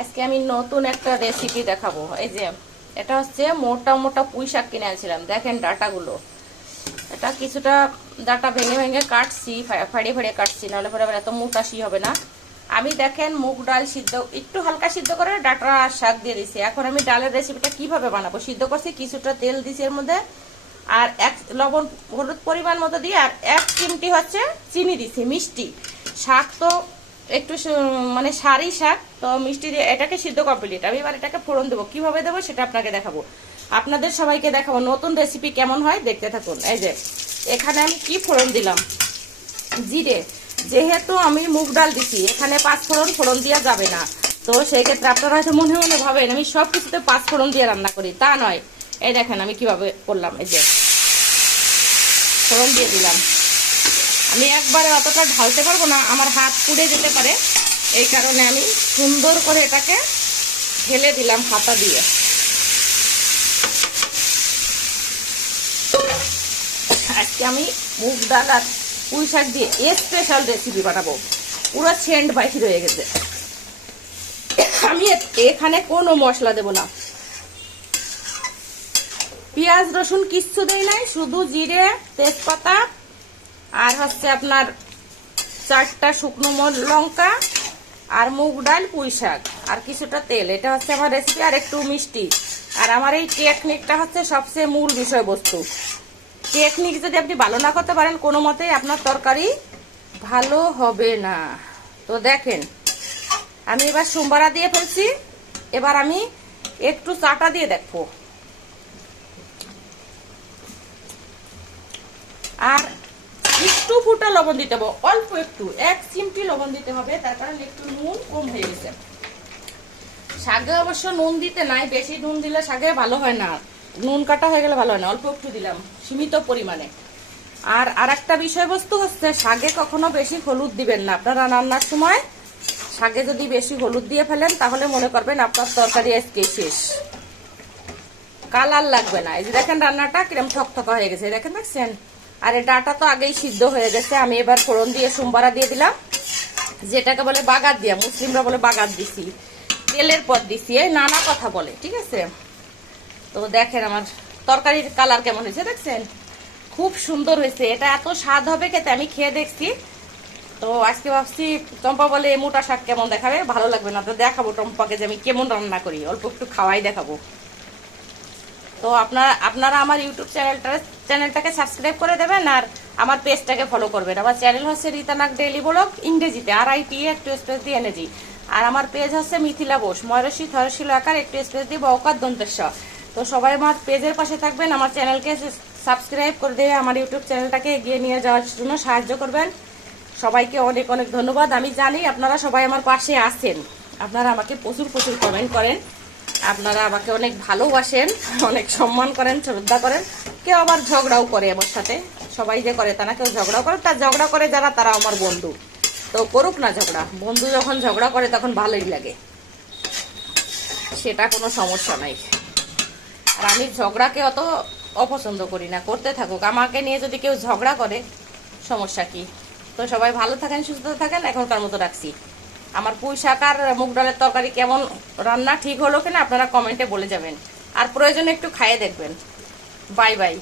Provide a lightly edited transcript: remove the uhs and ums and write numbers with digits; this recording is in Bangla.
আজকে আমি নতুন একটা রেসিপি দেখাবো। এই যে এটা হচ্ছে মোটা মোটা পুঁই শাক কিনে আনছিলাম, দেখেন ডাটাগুলো। এটা কিছুটা ডাটা ভেঙে ভেঙে কাটছি, ফাড়িয়ে ফাড়িয়ে কাটছি, নাহলে পরে আবার এত মোটাশি হবে না। আমি দেখেন মুগ ডাল সিদ্ধ একটু হালকা সিদ্ধ করে ডাটা আর শাক দিয়ে দিছি। এখন আমি ডালের রেসিপিটা কিভাবে বানাবো, সিদ্ধ করছি, কিছুটা তেল দিছি এর মধ্যে, আর এক লবণ হলুদ পরিমাণ মতো দিয়ে, আর 1 চিমটি হচ্ছে চিনি দিছি। মিষ্টি শাক তো একটু মানে সারি শাক তো মিষ্টি দিয়ে এটাকে সিদ্ধ কমপ্লিট। আমি এবার এটাকে ফোড়ন দেবো, কিভাবে দেবো সেটা আপনাকে দেখাবো, আপনাদের সবাইকে দেখাবো নতুন রেসিপি কেমন হয়, দেখতে থাকুন। এই যে এখানে আমি কি ফোড়ন দিলাম, জিরে। যেহেতু আমি মুগ ডাল দিছি, এখানে 5 ফোড়ন দেওয়া যাবে না। তো সেই ক্ষেত্রে আপনারা হয়তো মনে মনে ভাবেন আমি সব কিছুতে 5 ফোড়ন দিয়ে রান্না করি, তা নয়। এই দেখেন আমি কিভাবে করলাম। এই যে ফোড়ন দিয়ে দিলাম। আমি একবারে অতটা ঢালতে পারবো না, আমার হাত পুড়ে যেতে পারে, এই কারণে আমি সুন্দর করে এটাকে ঢেলে দিলাম হাতা দিয়ে। আজকে আমি মুগ ডাল আর পুঁই শাক দিয়ে স্পেশাল রেসিপি বানাবো, পুরো সেন্ট বাহির হয়ে গেছে। আমি এখানে কোনো মশলা দেব না, পেঁয়াজ রসুন কিচ্ছু দেই নাই, শুধু জিরে, তেজপাতা, আর হচ্ছে আপনার 4টা শুকনো লঙ্কা, আর মুগ ডাল, পুঁই শাক, আর কিছুটা তেল। এটা হচ্ছে আমার রেসিপি, আর একটু মিষ্টি। আর আমার এই টেকনিকটা হচ্ছে সবচেয়ে মূল বিষয়বস্তু। টেকনিক যদি আপনি ভালো না করতে পারেন, কোনো মতেই আপনার তরকারি ভালো হবে না। তো দেখেন আমি এবার সোমবারা দিয়ে ফেলছি, এবার আমি একটু চাটা দিয়ে দেখবো। আর একটু ফুটা লবণ দিতে হবে, অল্প একটু, 1 চিমটি লবণ দিতে হবে, তার কারণ একটু নুন কম হয়ে গেছে। শাকে অবশ্য নুন দিতে নাই, বেশি নুন দিলে শাকে ভালো হয় না, নুন কাটা হয়ে গেলে ভালো হয় না, অল্প একটু দিলাম সীমিত পরিমাণে। আর আরেকটা বিষয়বস্তু হচ্ছে, শাকে কখনো বেশি হলুদ দিবেন না। আপনারা রান্নার সময় শাকে যদি বেশি হলুদ দিয়ে ফেলেন, তাহলে মনে করবেন আপনার তরকারি আজকে শেষ, কালার লাগবে না। এই যে দেখেন রান্নাটা কিরম থকথকা হয়ে গেছে, দেখেন দেখছেন। আর এই ডাটা তো আগেই সিদ্ধ হয়ে গেছে। আমি এবার ফোড়ন দিয়ে সোমবারা দিয়ে দিলাম, যেটাকে বলে বাগার দিয়া, মুসলিমরা বলে বাগার দিছি, তেলের পর দিছি, এই নানা কথা বলে, ঠিক আছে। তো দেখেন আমার তরকারির কালার কেমন হয়েছে, দেখছেন খুব সুন্দর হয়েছে। এটা এত স্বাদ হবে খেতে, আমি খেয়ে দেখছি। তো আজকে ভাবছি টম্পা বলে মোটা শাক কেমন দেখাবে, ভালো লাগবে না, তো দেখাবো টম্পাকে যে আমি কেমন রান্না করি, অল্প একটু খাওয়াই দেখাবো। তো আপনারা আমার ইউটিউব চ্যানেলটাকে সাবস্ক্রাইব করে দেবেন, আর আমার পেজটাকে ফলো করবেন। আমার চ্যানেল হচ্ছে রিতানাক ডেইলি ব্লগ, ইংরেজিতে RITA একটু স্পেস দিয়ে এনেছি। আর আমার পেজ হচ্ছে মিথিলা বোস, ময়ূরশী থরশীল আকার একটু স্পেস দিয়ে বকার দন্তেশ্ব। তো সবাই আমার পেজের পাশে থাকবেন, আমার চ্যানেলকে সাবস্ক্রাইব করে দিয়ে আমার ইউটিউব চ্যানেলটাকে এগিয়ে নিয়ে যাওয়ার জন্য সাহায্য করবেন। সবাইকে অনেক অনেক ধন্যবাদ। আমি জানি আপনারা সবাই আমার পাশে আছেন, আপনারা আমাকে প্রচুর প্রচুর কমেন্ট করেন, আপনারা আমাকে অনেক ভালোবাসেন, অনেক সম্মান করেন, শ্রদ্ধা করেন। কেউ আবার ঝগড়াও করে আমার সাথে, সবাই যে করে তা না, কেউ ঝগড়াও করে, তার ঝগড়া করে যারা তারা আমার বন্ধু। তো করুক না ঝগড়া, বন্ধু যখন ঝগড়া করে তখন ভালোই লাগে, সেটা কোনো সমস্যা নাই। আর আমি ঝগড়াকে অত অপছন্দ করি না, করতে থাকুক। আমাকে নিয়ে যদি কেউ ঝগড়া করে সমস্যা কি। তো সবাই ভালো থাকেন, সুস্থ থাকেন, এখনকার মতো রাখছি। আমার পুঁই শাক আর মুগ ডালের তরকারি কেমন রান্না ঠিক হলো কিনা আপনারা কমেন্টে বলে যাবেন, আর প্রয়োজনে একটু খাইয়ে দেখবেন। Bye bye.